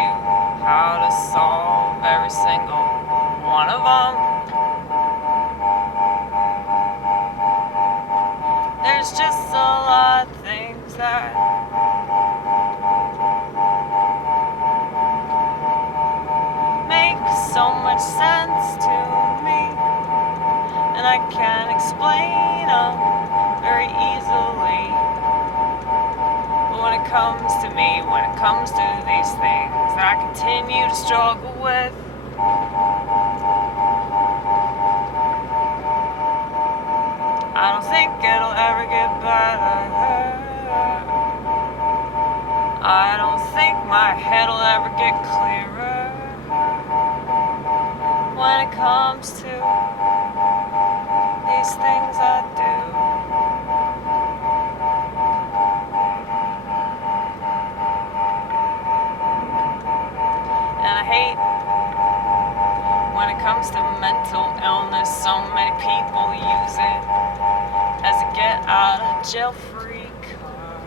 you how to solve every single one of them. There's just a lot of things that make so much sense to me, and I can't explain them very easily. But when it comes to me, when it comes to these things that I continue to struggle with, I don't think it'll ever get better. I don't think my head'll ever get clearer when it comes to these things I do. And I hate when it comes to mental illness, so many people use it as a get out of jail free card.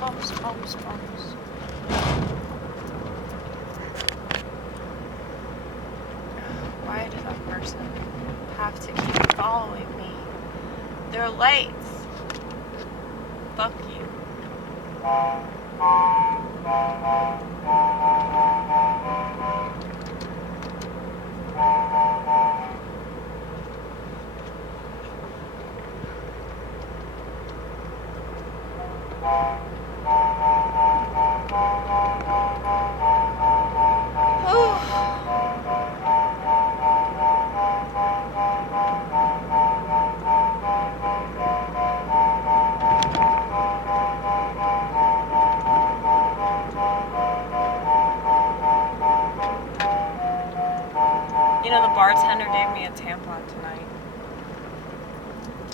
Bumps. Why does that person have to keep following me? They're late. Fuck you. You know, the bartender gave me a tampon tonight.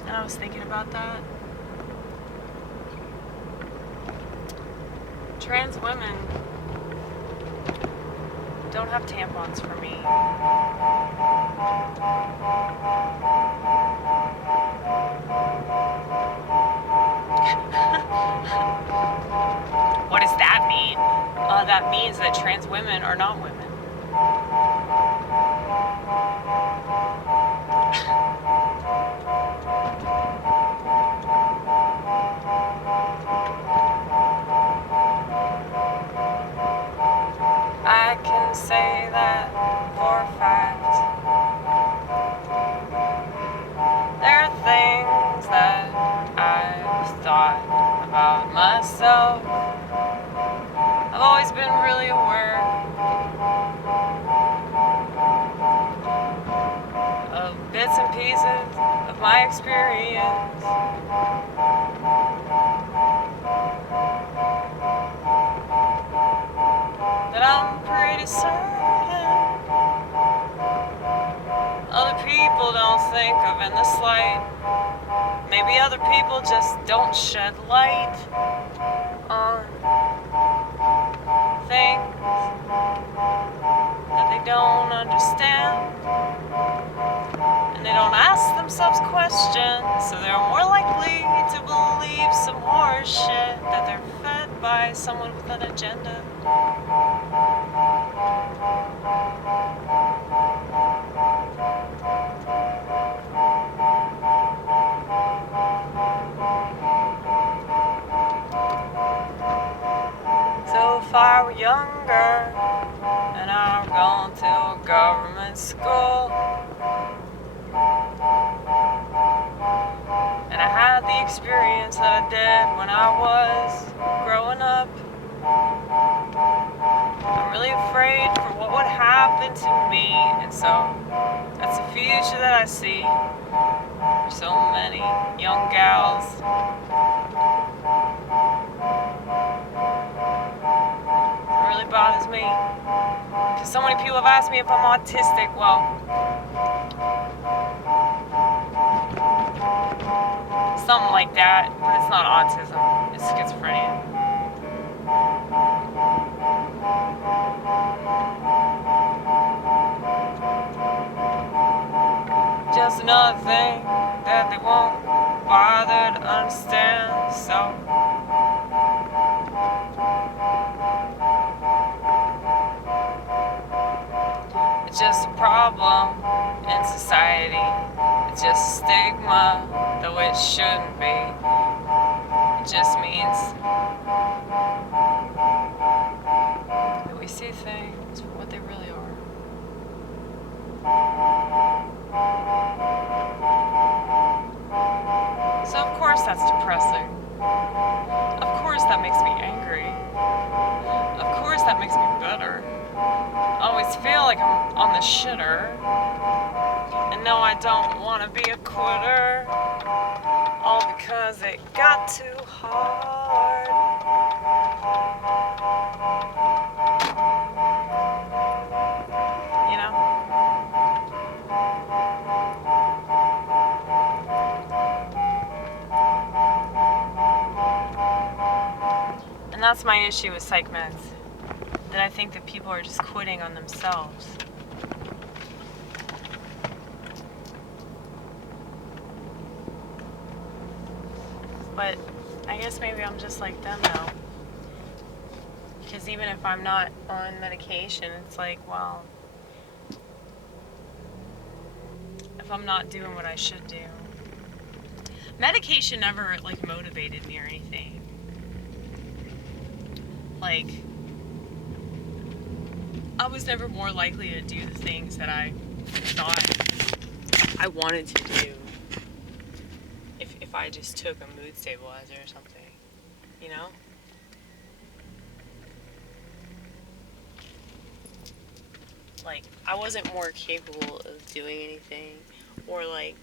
And I was thinking about that. Trans women don't have tampons for me. What does that mean? That means that trans women are not women. I can say that for a fact. There are things that I've thought about myself. I've always been really aware of bits and pieces of my experience. That I'm pretty certain other people don't think of in this light. Maybe other people just don't shed light on things that they don't understand, and they don't ask themselves questions, so they're more likely to believe some horror shit that they're fed by someone with an agenda. So if I were younger and I were going to a government school and I had the experience that I did when I was growing up, I'm really afraid for what would happen to me, and so that's the future that I see for so many young gals. It really bothers me because so many people have asked me if I'm autistic. Well, something like that, but it's not autism, it's schizophrenia. Just another thing that they won't buy bother to understand, so it's just a problem in society. It's just a stigma, though it shouldn't be. It just means that we see things for what they really are. So of course that's depressing. Of course that makes me angry. Of course that makes me better. I always feel like I'm on the shitter. And no, I don't want to be a quitter. All because it got too hard. You know? And that's my issue with psych meds. That I think that people are just quitting on themselves. But I guess maybe I'm just like them now. Because even if I'm not on medication, it's like, well, if I'm not doing what I should do. Medication never, like, motivated me or anything. Like, I was never more likely to do the things that I thought I wanted to do if I just took a mood stabilizer or something, you know? Like, I wasn't more capable of doing anything or, like,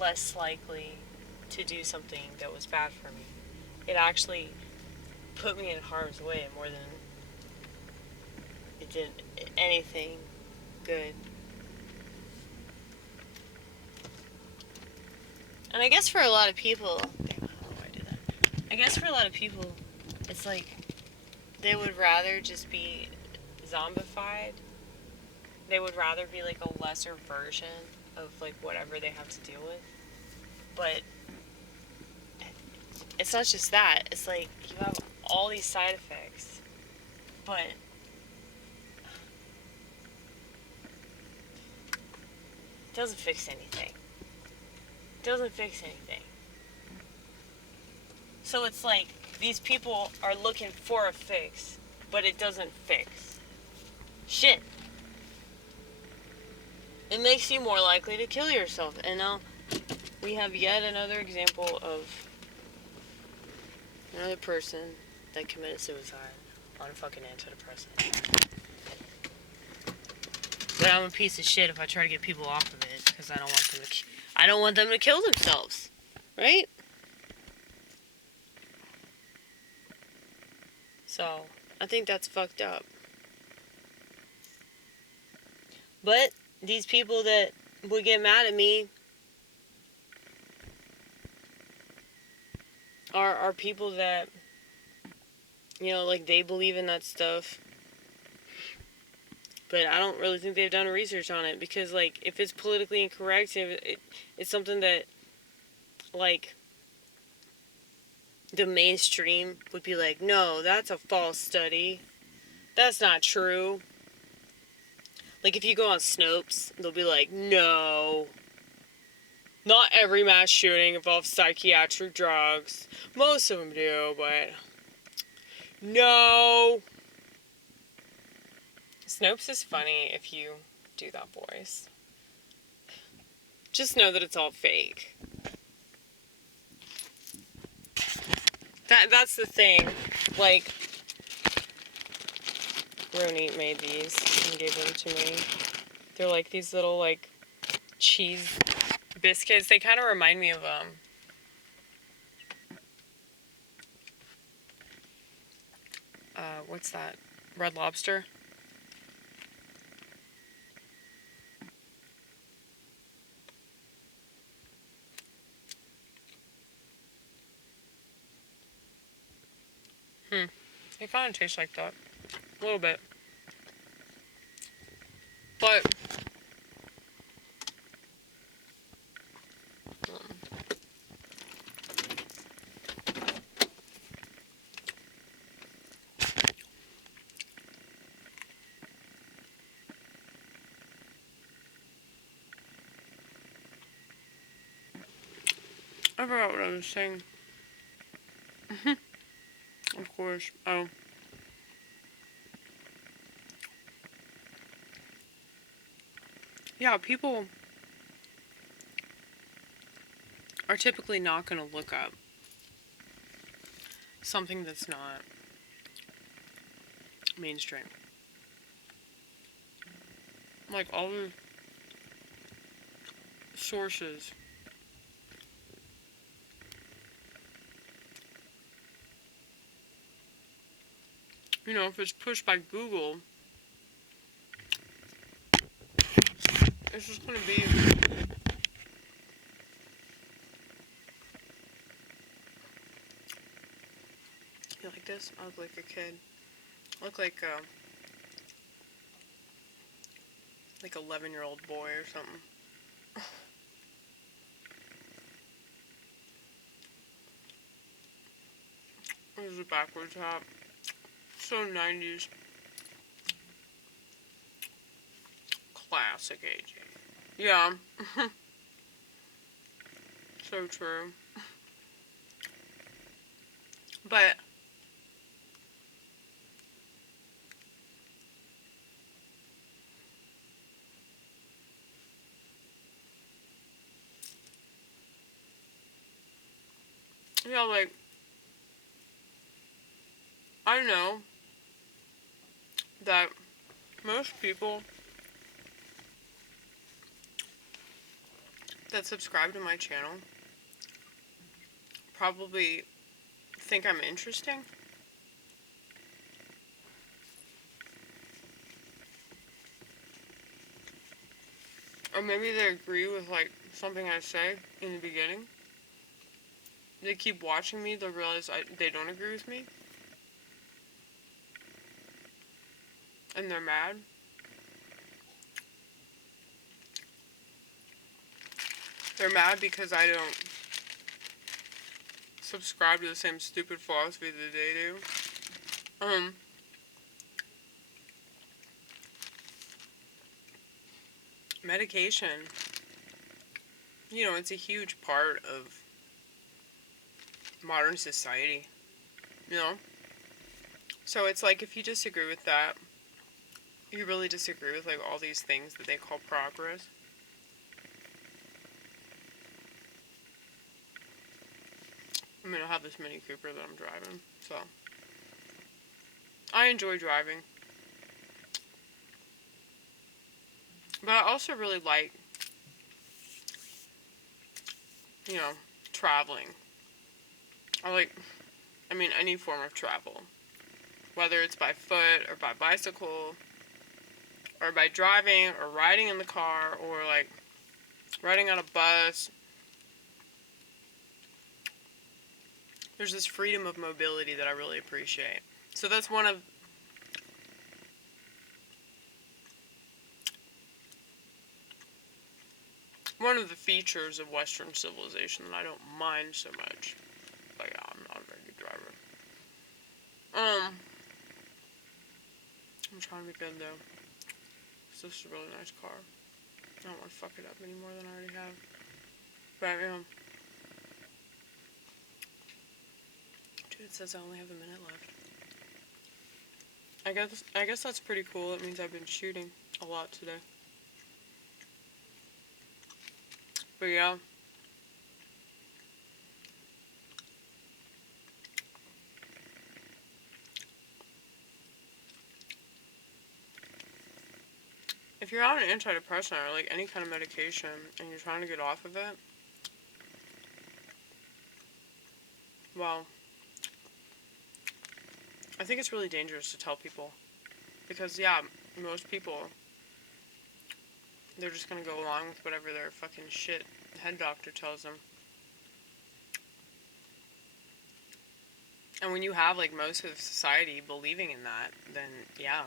less likely to do something that was bad for me. It actually put me in harm's way more than it did anything good. And I guess for a lot of people, I guess for a lot of people, it's like they would rather just be zombified. They would rather be like a lesser version of like whatever they have to deal with. But it's not just that. It's like you have all these side effects, but it doesn't fix anything. It doesn't fix anything. So it's like these people are looking for a fix, but it doesn't fix shit. It makes you more likely to kill yourself. And now we have yet another example of another person that committed suicide on a fucking antidepressant. But I'm a piece of shit if I try to get people off of it because I don't want them to kill themselves, right? So I think that's fucked up. But these people that would get mad at me are people that, you know, like they believe in that stuff. But I don't really think they've done research on it because, like, if it's politically incorrect, it's something that, like, the mainstream would be like, no, that's a false study. That's not true. Like, if you go on Snopes, they'll be like, no. Not every mass shooting involves psychiatric drugs. Most of them do, but no. Snopes is funny if you do that voice. Just know that it's all fake. That's the thing. Like, Ronnit made these and gave them to me. They're like these little, like, cheese biscuits. They kind of remind me of, what's that? Red Lobster? They kind of taste like that. A little bit. But I forgot what I was saying. Of course. Oh. Yeah, people are typically not going to look up something that's not mainstream. Like, all the sources. You know, if it's pushed by Google, it's just going to be... You like this? I look like a kid. I look like 11-year-old boy or something. This is a backwards hat. So 90s. Classic AJ. Yeah. So true. But yeah, like, I know that most people that subscribe to my channel probably think I'm interesting. Or maybe they agree with, like, something I say in the beginning. They keep watching me, they'll realize they don't agree with me. And they're mad. They're mad because I don't subscribe to the same stupid philosophy that they do. Medication, you know, it's a huge part of modern society, you know? So it's like, if you disagree with that, you really disagree with, like, all these things that they call progress. I mean, I have this Mini Cooper that I'm driving, so I enjoy driving. But I also really like, you know, traveling. I mean, any form of travel. Whether it's by foot, or by bicycle, or by driving, or riding in the car, or, like, riding on a bus. There's this freedom of mobility that I really appreciate. So that's one of the features of Western civilization that I don't mind so much. But yeah, I'm not a very good driver. I'm trying to be good though. This is a really nice car. I don't want to fuck it up any more than I already have. But yeah. Dude, it says I only have a minute left. I guess that's pretty cool. It means I've been shooting a lot today. But yeah. If you're on an antidepressant or, like, any kind of medication and you're trying to get off of it, well, I think it's really dangerous to tell people. Because, yeah, most people, they're just gonna go along with whatever their fucking shit head doctor tells them. And when you have, like, most of society believing in that, then, yeah.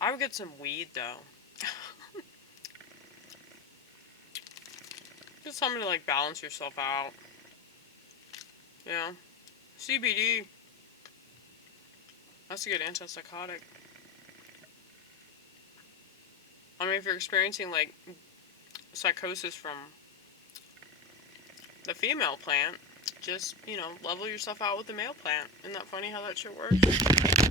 I would get some weed, though. Just something to, like, balance yourself out. You know? CBD. That's a good antipsychotic. I mean, if you're experiencing, like, psychosis from the female plant, just, level yourself out with the male plant. Isn't that funny how that shit works?